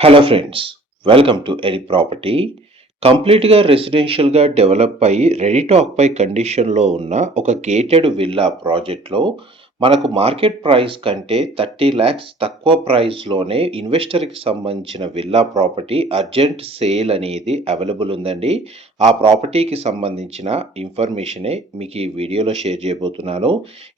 Hello friends, welcome to AD property. కంప్లీట్గా రెసిడెన్షియల్గా develop అయ్యి రెడీ టు ఆక్యుపై కండిషన్లో ఉన్న ఒక గేటెడ్ విల్లా ప్రాజెక్ట్లో మనకు మార్కెట్ ప్రైస్ కంటే 30 lakhs తక్కువ ప్రైస్లోనే ఇన్వెస్టర్కి సంబంధించిన విల్లా ప్రాపర్టీ అర్జెంట్ సేల్ అనేది అవైలబుల్ ఉందండి. ఆ ప్రాపర్టీకి సంబంధించిన ఇన్ఫర్మేషనే మీకు ఈ వీడియోలో షేర్ చేయబోతున్నాను.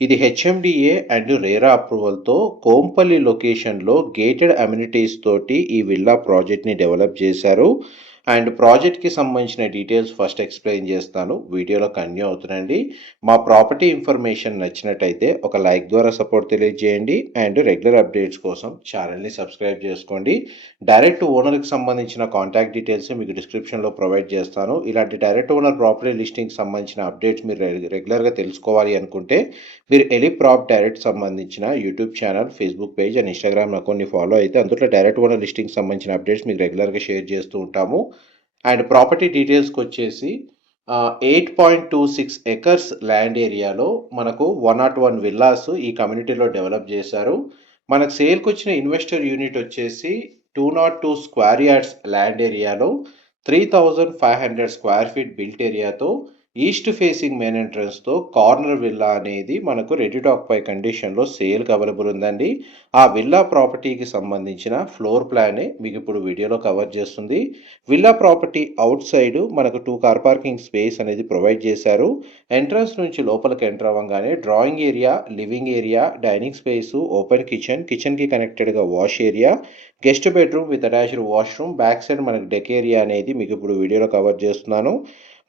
ఇది హెచ్ఎండిఏ అండ్ రేరా అప్రూవల్తో కోంపల్లి లొకేషన్లో గేటెడ్ అమ్యూనిటీస్ తోటి ఈ విల్లా ప్రాజెక్ట్ని డెవలప్ చేశారు. అండ్ ప్రాజెక్ట్కి సంబంధించిన డీటెయిల్స్ ఫస్ట్ ఎక్స్ప్లెయిన్ చేస్తాను, వీడియోలో కంటిన్యూ అవుతుందండి. మా ప్రాపర్టీ ఇన్ఫర్మేషన్ నచ్చినట్టయితే ఒక లైక్ ద్వారా సపోర్ట్ తెలియజేయండి అండ్ రెగ్యులర్ అప్డేట్స్ కోసం ఛానల్ని సబ్స్క్రైబ్ చేసుకోండి. డైరెక్ట్ ఓనర్కి సంబంధించిన కాంటాక్ట్ డీటెయిల్స్ మీకు డిస్క్రిప్షన్లో ప్రొవైడ్ చేస్తాను. ఇలాంటి డైరెక్ట్ ఓనర్ ప్రాపర్టీ లిస్టింగ్కి సంబంధించిన అప్డేట్స్ మీరు రెగ్యులర్గా తెలుసుకోవాలి అనుకుంటే మీరు ఎలి ప్రాప్ డైరెక్ట్ సంబంధించిన YouTube channel, Facebook page and Instagram అకౌంట్ని ఫాలో అయితే అందులో డైరెక్ట్ ఓనర్ లిస్టింగ్కి సంబంధించిన అప్డేట్స్ మీకు రెగ్యులర్గా షేర్ చేస్తూ ఉంటాము. అండ్ ప్రాపర్టీ డీటెయిల్స్కి వచ్చేసి 8.26 ఎకర్స్ ల్యాండ్ ఏరియాలో మనకు 101 విల్లాస్ ఈ కమ్యూనిటీలో డెవలప్ చేశారు. మనకు సేల్కి వచ్చిన ఇన్వెస్టర్ యూనిట్ వచ్చేసి 202 స్క్వేర్ యార్డ్స్ ల్యాండ్ ఏరియాలో 3500 స్క్వేర్ ఫీట్ బిల్ట్ ఏరియాతో ఈస్ట్ ఫేసింగ్ మెయిన్ ఎంట్రన్స్తో కార్నర్ విల్లా అనేది మనకు రెడీ టు ఆక్యుపై కండిషన్లో సేల్కి అవైలబుల్ ఉందండి. ఆ విల్లా ప్రాపర్టీకి సంబంధించిన ఫ్లోర్ ప్లానే మీకు ఇప్పుడు వీడియోలో కవర్ చేస్తుంది. విల్లా ప్రాపర్టీ అవుట్ సైడ్ మనకు 2 కార్ పార్కింగ్ స్పేస్ అనేది ప్రొవైడ్ చేశారు. ఎంట్రన్స్ నుంచి లోపలికి ఎంటర్ అవ్వగానే drawing area, living area, dining space, open కిచెన్కి కనెక్టెడ్గా wash area, guest bedroom with attached washroom, back side మనకు డెక్ ఏరియా అనేది మీకు ఇప్పుడు వీడియోలో కవర్ చేస్తున్నాను.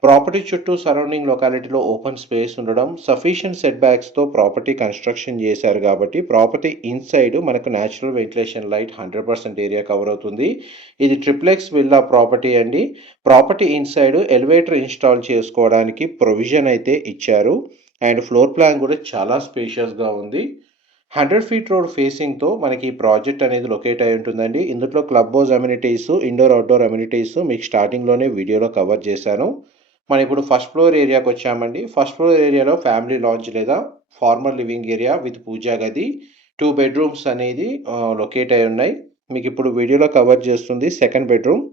ప్రాపర్టీ చుట్టూ సరౌండింగ్ లొకాలిటీలో ఓపెన్ స్పేస్ ఉండడం, సఫిషియంట్ సెట్ బ్యాక్స్తో ప్రాపర్టీ కన్స్ట్రక్షన్ చేశారు కాబట్టి ప్రాపర్టీ ఇన్సైడ్ మనకు natural ventilation light 100% area cover అవుతుంది. ఇది ట్రిప్లెక్స్ విల్లా ప్రాపర్టీ అండి. ప్రాపర్టీ ఇన్సైడ్ ఎలివేటర్ ఇన్స్టాల్ చేసుకోవడానికి ప్రొవిజన్ అయితే ఇచ్చారు. అండ్ ఫ్లోర్ ప్లాన్ కూడా చాలా స్పేషియస్గా ఉంది. 100 ఫీట్ రోడ్ ఫేసింగ్తో మనకి ఈ ప్రాజెక్ట్ అనేది లొకేట్ అయి ఉంటుందండి. ఇందులో club house amenities, indoor outdoor amenities మీకు స్టార్టింగ్లోనే వీడియోలో కవర్ చేశాను. మనం ఇప్పుడు ఫస్ట్ ఫ్లోర్ ఏరియాకి వచ్చామండి. ఫస్ట్ ఫ్లోర్ ఏరియాలో ఫ్యామిలీ లాంజ్ లేదా ఫార్మల్ లివింగ్ ఏరియా విత్ పూజా గది, 2 బెడ్రూమ్స్ అనేది లొకేట్ అయి ఉన్నాయి. మీకు ఇప్పుడు వీడియోలో కవర్ చేస్తుంది సెకండ్ బెడ్రూమ్.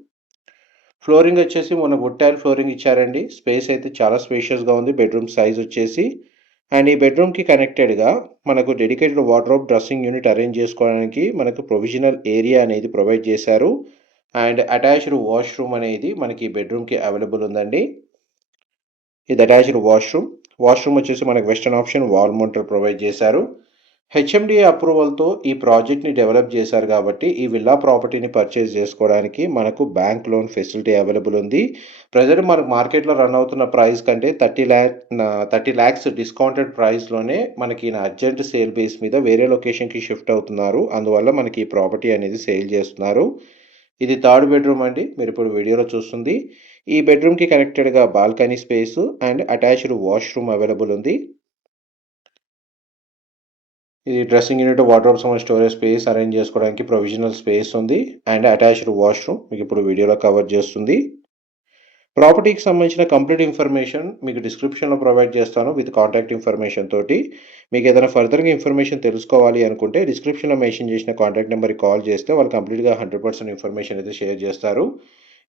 ఫ్లోరింగ్ వచ్చేసి మొన్న వుడ్ టైల్ ఫ్లోరింగ్ ఇచ్చారండి. స్పేస్ అయితే చాలా స్పేషియస్గా ఉంది. బెడ్రూమ్ సైజ్ వచ్చేసి అండ్ ఈ బెడ్రూమ్కి కనెక్టెడ్గా మనకు dedicated wardrobe, dressing unit arrange చేసుకోవడానికి మనకు ప్రొవిజనల్ ఏరియా అనేది ప్రొవైడ్ చేశారు. అండ్ అటాచ్డ్ వాష్రూమ్ అనేది మనకి బెడ్రూమ్కి అవైలబుల్ ఉందండి. ఇది అటాచ్డ్ వాష్రూమ్ వచ్చేసి మనకు వెస్టర్న్ ఆప్షన్ వాల్ మౌంటర్ ప్రొవైడ్ చేశారు. హెచ్ఎండిఏ అప్రూవల్తో ఈ ప్రాజెక్ట్ని డెవలప్ చేశారు కాబట్టి ఈ విల్లా ప్రాపర్టీని పర్చేజ్ చేసుకోవడానికి మనకు బ్యాంక్ లోన్ ఫెసిలిటీ అవైలబుల్ ఉంది. ప్రజెంట్ మనకు మార్కెట్లో రన్ అవుతున్న ప్రైస్ కంటే 30 lakhs డిస్కౌంటెడ్ ప్రైస్లోనే మనకి అర్జెంట్ సేల్ బేస్ మీద వేరే లొకేషన్కి షిఫ్ట్ అవుతున్నారు. అందువల్ల మనకి ఈ ప్రాపర్టీ అనేది సేల్ చేస్తున్నారు. ఇది థర్డ్ బెడ్రూమ్ అండి, మీరు ఇప్పుడు వీడియోలో చూస్తుంది. ఈ బెడ్రూమ్కి కనెక్టెడ్గా balcony space and attached washroom available ఉంది. ఇది డ్రెస్సింగ్ యూనిట్, వార్డ్రోబ్ సంబంధించిన స్టోరేజ్ స్పేస్ అరేంజ్ చేసుకోవడానికి ప్రొవిజనల్ స్పేస్ ఉంది. అండ్ అటాచ్డ్ వాష్రూమ్ మీకు ఇప్పుడు వీడియోలో కవర్ చేస్తుంది. ప్రాపర్టీకి సంబంధించిన కంప్లీట్ ఇన్ఫర్మేషన్ మీకు డిస్క్రిప్షన్లో ప్రొవైడ్ చేస్తాను విత్ కాంటాక్ట్ ఇన్ఫర్మేషన్ తోటి. మీకు ఏదైనా ఫర్దర్గా ఇన్ఫర్మేషన్ తెలుసుకోవాలి అనుకుంటే డిస్క్రిప్షన్లో మెన్షన్ చేసిన కాంటాక్ట్ నెంబర్కి కాల్ చేస్తే వాళ్ళు కంప్లీట్గా 100% ఇన్ఫర్మేషన్ అయితే షేర్ చేస్తారు.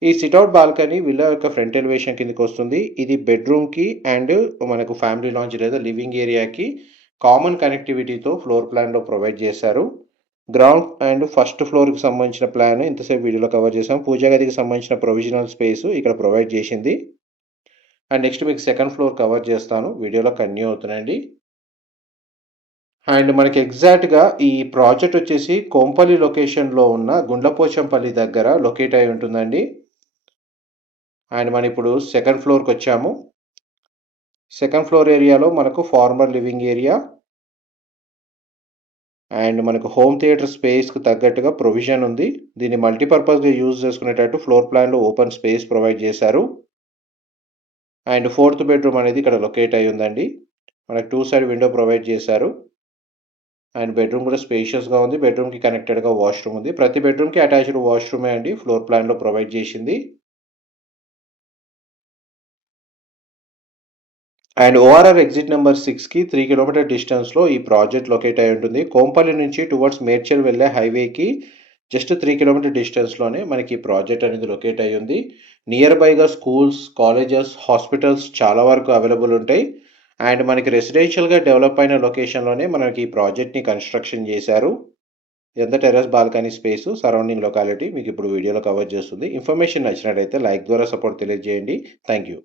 ఈ సిట్అవుట్ బాల్కనీ విల్లా యొక్క ఫ్రంట్ ఎలివేషన్ కిందకి వస్తుంది. ఇది బెడ్రూమ్కి అండ్ మనకు ఫ్యామిలీ లాంజ్ లేదా లివింగ్ ఏరియాకి కామన్ కనెక్టివిటీతో ఫ్లోర్ ప్లాన్లో ప్రొవైడ్ చేశారు. గ్రౌండ్ అండ్ ఫస్ట్ ఫ్లోర్కి సంబంధించిన ప్లాన్ ఇంతసేపు వీడియోలో కవర్ చేసాం. పూజా గదికి సంబంధించిన ప్రొవిజనల్ స్పేస్ ఇక్కడ ప్రొవైడ్ చేసింది. అండ్ నెక్స్ట్ మీకు సెకండ్ ఫ్లోర్ కవర్ చేస్తాను, వీడియోలో కంటిన్యూ అవుతుందండి. అండ్ మనకి ఎగ్జాక్ట్గా ఈ ప్రాజెక్ట్ వచ్చేసి కోంపల్లి లొకేషన్లో ఉన్న గుండ్లపోచంపల్లి దగ్గర లొకేట్ అయి ఉంటుందండి. అండ్ మనం ఇప్పుడు సెకండ్ ఫ్లోర్కి వచ్చాము. సెకండ్ ఫ్లోర్ ఏరియాలో మనకు ఫార్మర్ లివింగ్ ఏరియా అండ్ మనకు హోమ్ థియేటర్ స్పేస్కి తగ్గట్టుగా ప్రొవిజన్ ఉంది. దీన్ని మల్టీపర్పస్గా యూజ్ చేసుకునేటట్టు ఫ్లోర్ ప్లాన్లో ఓపెన్ స్పేస్ ప్రొవైడ్ చేశారు. అండ్ ఫోర్త్ బెడ్రూమ్ అనేది ఇక్కడ లొకేట్ అయి ఉందండి. మనకు 2 సైడ్ విండో ప్రొవైడ్ చేశారు. అండ్ బెడ్రూమ్ కూడా స్పేషియస్గా ఉంది. బెడ్రూమ్కి కనెక్టెడ్గా వాష్రూమ్ ఉంది. ప్రతి బెడ్రూమ్కి అటాచ్డ్ వాష్రూమే అండి ఫ్లోర్ ప్లాన్లో ప్రొవైడ్ చేసింది. అండ్ ఓఆర్ఆర్ ఎగ్జిట్ నెంబర్ 6కి 3 కిలోమీటర్ డిస్టెన్స్లో ఈ ప్రాజెక్ట్ లొకేట్ అయి ఉంటుంది. కోంపల్లి నుంచి టువర్డ్స్ మేడ్చల్ వెళ్ళే హైవేకి జస్ట్ 3 కిలోమీటర్ డిస్టెన్స్‌లోనే మనకి ఈ ప్రాజెక్ట్ అనేది లొకేట్ అయ్యి ఉంది. నియర్ బైగా స్కూల్స్, కాలేజెస్, హాస్పిటల్స్ చాలా వరకు అవైలబుల్ ఉంటాయి. అండ్ మనకి రెసిడెన్షియల్‌గా డెవలప్ అయిన లొకేషన్‌లోనే మనకి ఈ ప్రాజెక్ట్‌ని కన్‌స్ట్రక్షన్ చేశారు. ఇదంతా terrace balcony space, surrounding locality మీకు ఇప్పుడు వీడియోలో కవర్ చేస్తుంది. ఇన్ఫర్మేషన్ నచ్చినట్టయితే లైక్ ద్వారా సపోర్ట్ తెలియజేయండి. Thank you.